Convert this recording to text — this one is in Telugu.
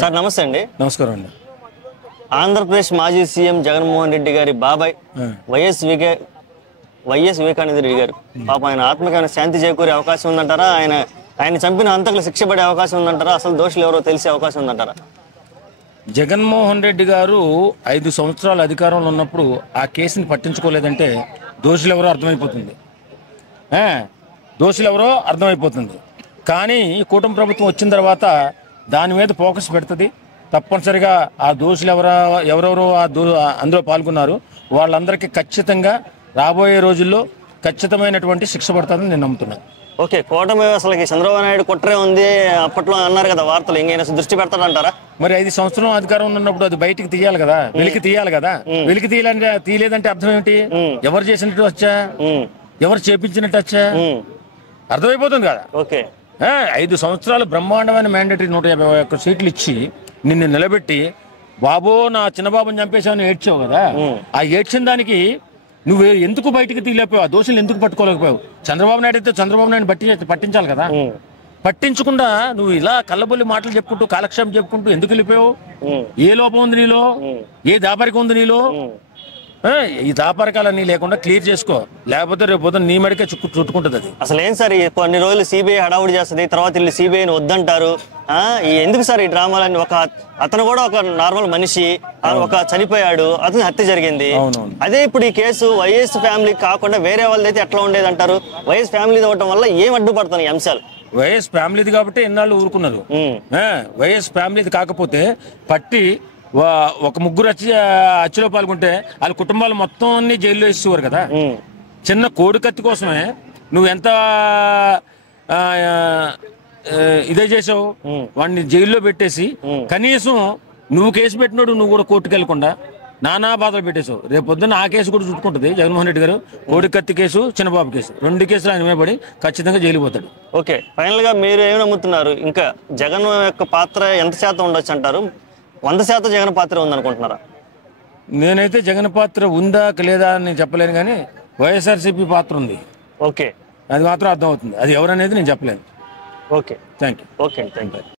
సార్ నమస్తే అండి. నమస్కారం అండి. ఆంధ్రప్రదేశ్ మాజీ సీఎం జగన్మోహన్ రెడ్డి గారి బాబాయ్ వైఎస్ వివేకానంద రెడ్డి గారు పాప ఆయన ఆత్మకైనా శాంతి చేకూరే అవకాశం ఉందంటారా? ఆయన చంపిన హంతకులు శిక్ష పడే అవకాశం ఉందంటారా? అసలు దోషులు ఎవరో తెలిసే అవకాశం ఉందంటారా? జగన్మోహన్ రెడ్డి గారు 5 సంవత్సరాల అధికారంలో ఉన్నప్పుడు ఆ కేసుని పట్టించుకోలేదంటే దోషులు ఎవరో అర్థమైపోతుంది. కానీ ఈ కూటమి ప్రభుత్వం వచ్చిన తర్వాత దాని మీద ఫోకస్ పెడుతుంది. తప్పనిసరిగా ఆ దోషులు ఎవరెవరో అందులో పాల్గొన్నారు వాళ్ళందరికీ ఖచ్చితంగా రాబోయే రోజుల్లో ఖచ్చితమైనటువంటి శిక్ష పడుతుందని నేను నమ్ముతున్నాను. ఓకే, కూటమి అసలు చంద్రబాబు నాయుడు కుట్రే ఉంది అప్పట్లో అన్నారు కదా వార్తలు, ఇంకైనా దృష్టి పెడతాడంటారా? మరి 5 సంవత్సరం అధికారం ఉన్నప్పుడు అది బయటికి తీయాలి కదా, వెలికి తీయలేదంటే అర్థం ఏమిటి? ఎవరు చేసినట్టు వచ్చా, ఎవరు చేపించినట్టు వచ్చా అర్థమైపోతుంది కదా. ఓకే, 5 సంవత్సరాలు బ్రహ్మాండమైన మ్యాండేటరీ 151 సీట్లు ఇచ్చి నిన్ను నిలబెట్టి బాబో నా చిన్నబాబుని చంపేశావని ఏడ్చావు కదా. ఆ ఏడ్చిన దానికి నువ్వు ఎందుకు బయటికి తీయలేకపోయావు? ఆ దోషులు ఎందుకు పట్టుకోలేకపోయావు? చంద్రబాబు నాయుడు అయితే చంద్రబాబు నాయుడు పట్టించాలి కదా. పట్టించకుండా నువ్వు ఇలా కళ్ళబొల్లి మాటలు చెప్పుకుంటూ కాలక్షేపం చెప్పుకుంటూ ఎందుకు వెళ్ళిపోయావు? ఏ లోపం ఉంది నీలో? ఏ దాపరికం ఉంది నీలో? ఈ దాపరికాలన్నీ లేకుండా క్లియర్ చేసుకో, లేకపోతే రేపు పొద్దున్న నీ మడికే చుట్టుకుంటుంది అది. అసలు ఏం సార్ కొన్ని రోజులు సిబిఐ హడావుడి చేస్తుంది, తర్వాత వీళ్ళు సిబిఐని వద్దంటారు. ఎందుకు సార్ ఈ డ్రామాలన్నీ? అతను కూడా ఒక నార్మల్ మనిషి, ఒక చనిపోయాడు, అతని హత్య జరిగింది. అదే ఇప్పుడు ఈ కేసు వైఎస్ ఫ్యామిలీ కాకుండా వేరే వాళ్ళదైతే ఎట్లా ఉండేది అంటారు? వైఎస్ ఫ్యామిలీ అవ్వటం వల్ల ఏం అడ్డుపడుతున్నాయి ఈ అంశాలు? వైఎస్ ఫ్యామిలీది కాబట్టి ఎన్నాళ్ళు ఊరుకున్నారు. వైఎస్ ఫ్యామిలీది కాకపోతే పట్టి ఒక ముగ్గురు హత్యలో పాల్గొంటే వాళ్ళ కుటుంబాలు మొత్తం అన్ని జైల్లో వేసేవారు కదా. చిన్న కోడికత్తి కోసమే నువ్వు ఎంత ఇదే చేసావు, వాడిని జైల్లో పెట్టేసి కనీసం నువ్వు కేసు పెట్టినాడు నువ్వు కూడా కోర్టుకు వెళ్లకుండా నానా బాధలు పెట్టేశావు. రేపు పొద్దున్న ఆ కేసు కూడా చుట్టుకుంటుంది జగన్మోహన్ రెడ్డి గారు. కోడికత్తి కేసు, చిన్నబాబు కేసు, 2 కేసులు ఆయన పడి ఖచ్చితంగా జైలు పోతాడు. ఓకే, ఫైనల్ గా మీరు ఏమి నమ్ముతున్నారు? ఇంకా జగన్ యొక్క పాత్ర ఎంత శాతం ఉండొచ్చు అంటారు? 100% జగన్ పాత్ర ఉందనుకుంటున్నారా? నేనైతే జగన్ పాత్ర ఉందా లేదా అని చెప్పలేను, కానీ వైఎస్ఆర్సీపీ పాత్ర ఉంది. ఓకే, అది మాత్రం అర్థమవుతుంది. అది ఎవరనేది నేను చెప్పలేను. Okay, thank you. Okay, thank you.